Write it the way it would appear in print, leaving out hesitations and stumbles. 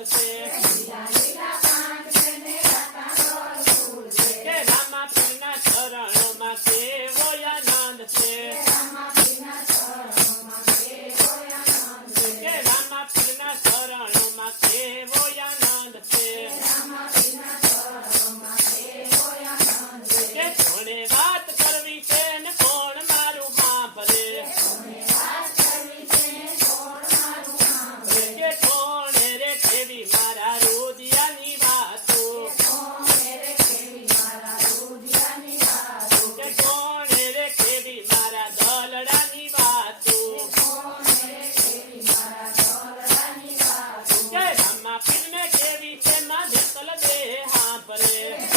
આનંદ છે કે રામા પીરના ચરણોમાં કેવો આનંદ છે કે રામા પીરના ચરણોમાં કેવો આનંદ છે કે કોણે વાત કરવી છે ને કોણ મારું સાંભળે કે કોણે રે કેવી મારા રોદિયાની વાતો કે કોણે રે કેવી મારા દલડાની વાતો કે રામા પીરને કેવી છે માં દેસલ દે સાંભળે